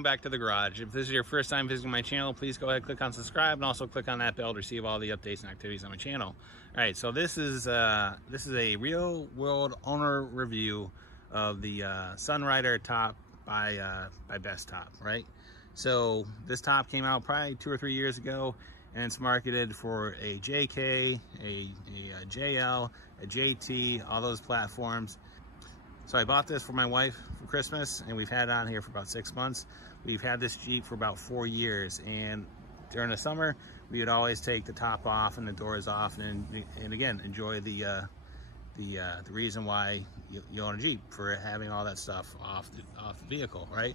welcome back to the garage. If this is your first time visiting my channel, please go ahead, click on subscribe, and also click on that bell to receive all the updates and activities on my channel. All right, so this is a real world owner review of the Sunrider top by Bestop, right? So this top came out probably 2 or 3 years ago, and it's marketed for a JK, a JL, a JT, all those platforms. So I bought this for my wife for Christmas, and we've had it on here for about 6 months. We've had this Jeep for about 4 years, and during the summer, we would always take the top off and the doors off, and again, enjoy the reason why you own a Jeep, for having all that stuff off the vehicle, right?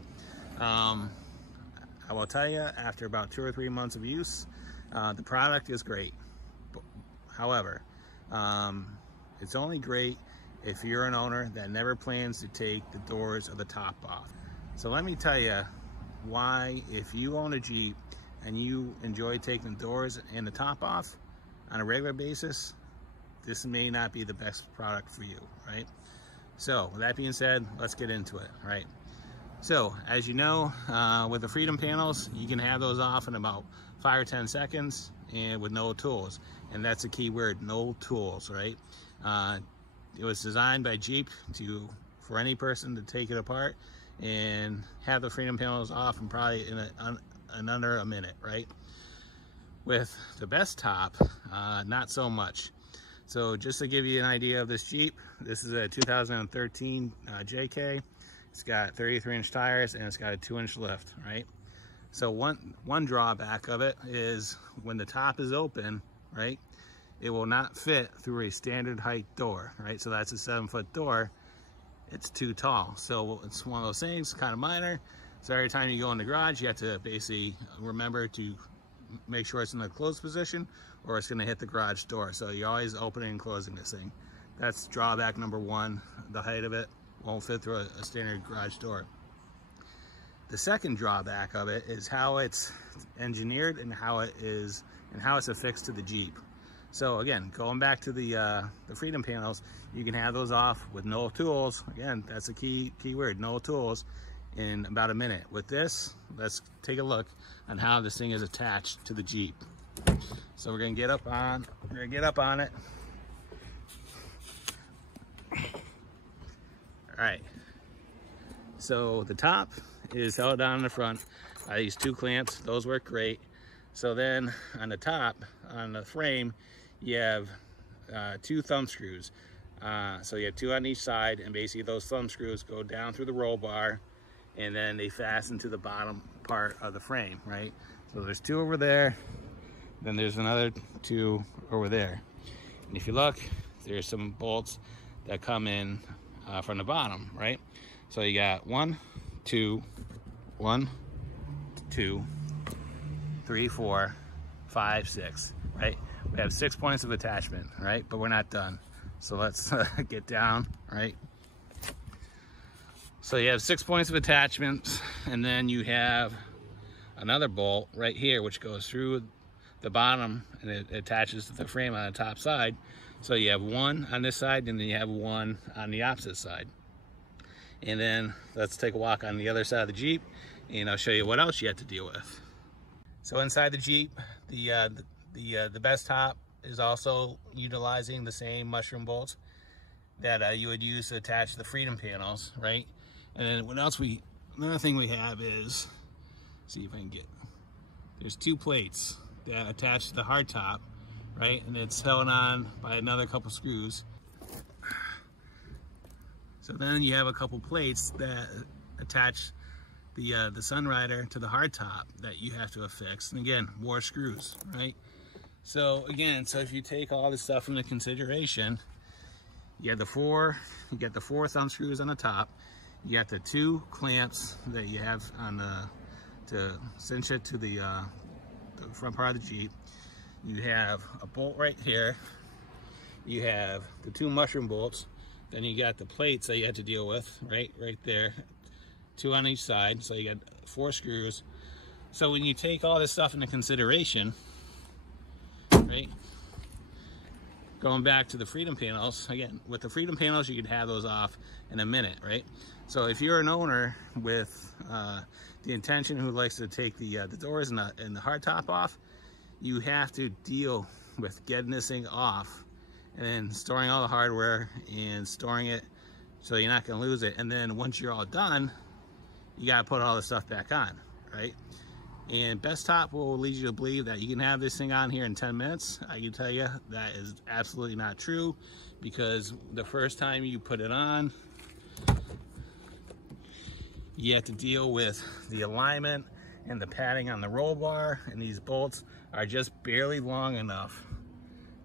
I will tell you, after about 2 or 3 months of use, the product is great. However, it's only great if you're an owner that never plans to take the doors or the top off. So let me tell you why, if you own a Jeep and you enjoy taking the doors and the top off on a regular basis, this may not be the best product for you, right? So with that being said, let's get into it, right? So as you know, with the Freedom panels, you can have those off in about 5 or 10 seconds and with no tools. And that's a key word, no tools, right? It was designed by Jeep for any person to take it apart and have the Freedom panels off in probably in under a minute, right? With the Bestop, not so much. So just to give you an idea of this Jeep, this is a 2013 JK. It's got 33-inch tires and it's got a 2-inch lift, right? So one drawback of it is when the top is open, right, it will not fit through a standard height door, right? So that's a 7-foot door. It's too tall. So it's one of those things, kind of minor. So every time you go in the garage, you have to basically remember to make sure it's in a closed position or it's gonna hit the garage door. So you're always opening and closing this thing. That's drawback number one. The height of it won't fit through a standard garage door. The second drawback of it is how it's engineered and how it's affixed to the Jeep. So again, going back to the Freedom panels, you can have those off with no tools. Again, that's a key word, no tools, in about a minute. With this, let's take a look on how this thing is attached to the Jeep. So we're gonna get up on it. All right. So the top is held down in the front by these 2 clamps. Those work great. So then on the top, on the frame, you have 2 thumb screws. So you have 2 on each side, and basically those thumb screws go down through the roll bar, and then they fasten to the bottom part of the frame, right? So there's 2 over there, then there's another 2 over there. And if you look, there's some bolts that come in from the bottom, right? So you got 1, 2, 3, 4, 5, 6, right? We have 6 points of attachment, right? But we're not done. So let's get down, right? So you have 6 points of attachment, and then you have another bolt right here, which goes through the bottom and it attaches to the frame on the top side. So you have 1 on this side, and then you have 1 on the opposite side. And then let's take a walk on the other side of the Jeep, and I'll show you what else you have to deal with. So inside the Jeep, the Bestop is also utilizing the same mushroom bolts that you would use to attach the Freedom panels, right? And then another thing we have is, see if I can get, there's 2 plates that attach to the hardtop, right? And it's held on by another couple screws. So then you have a couple plates that attach the Sunrider to the hardtop that you have to affix. And again, more screws, right? So again, so if you take all this stuff into consideration, you have the 4 thumb screws on the top. You got the 2 clamps that you have on to cinch it to the front part of the Jeep. You have a bolt right here. You have the 2 mushroom bolts. Then you got the plates that you have to deal with, right there. 2 on each side, so you got 4 screws. So when you take all this stuff into consideration, right, going back to the Freedom panels, again, with the Freedom panels, you could have those off in a minute, right? So if you're an owner with the intention who likes to take the doors and the hardtop off, you have to deal with getting this thing off and then storing all the hardware and storing it so you're not going to lose it. And then once you're all done, you got to put all the stuff back on, right? And Bestop will lead you to believe that you can have this thing on here in 10 minutes. I can tell you that is absolutely not true, because the first time you put it on, you have to deal with the alignment and the padding on the roll bar, and these bolts are just barely long enough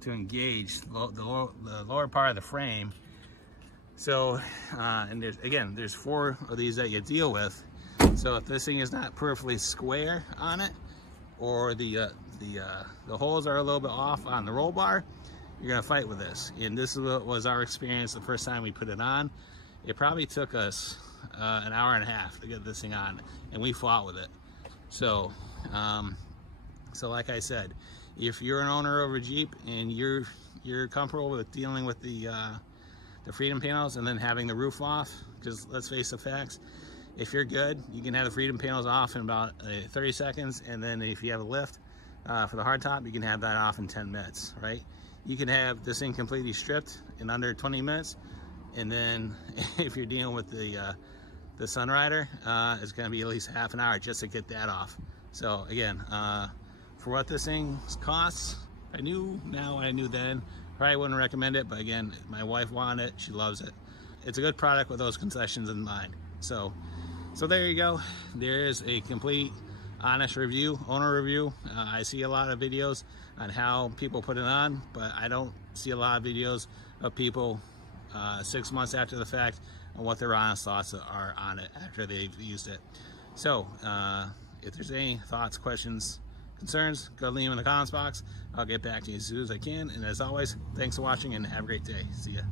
to engage the lower part of the frame. So, and there's 4 of these that you deal with. So if this thing is not perfectly square on it, or the holes are a little bit off on the roll bar, you're gonna fight with this. And this is what was our experience the first time we put it on. It probably took us an hour and a half to get this thing on, and we fought with it. So, so like I said, if you're an owner of a Jeep and you're comfortable with dealing with the Freedom panels and then having the roof off, because let's face the facts, if you're good, you can have the Freedom panels off in about 30 seconds, and then if you have a lift for the hardtop, you can have that off in 10 minutes, right? You can have this thing completely stripped in under 20 minutes, and then if you're dealing with the Sunrider, it's going to be at least half an hour just to get that off. So again, for what this thing costs, I knew now what I knew then. Probably wouldn't recommend it, but again, my wife wanted it, she loves it. It's a good product with those concessions in mind. So there you go. There's a complete, honest review, owner review. I see a lot of videos on how people put it on, but I don't see a lot of videos of people 6 months after the fact and what their honest thoughts are on it after they've used it. So if there's any thoughts, questions, concerns, go leave them in the comments box. I'll get back to you as soon as I can. And as always, thanks for watching and have a great day. See ya.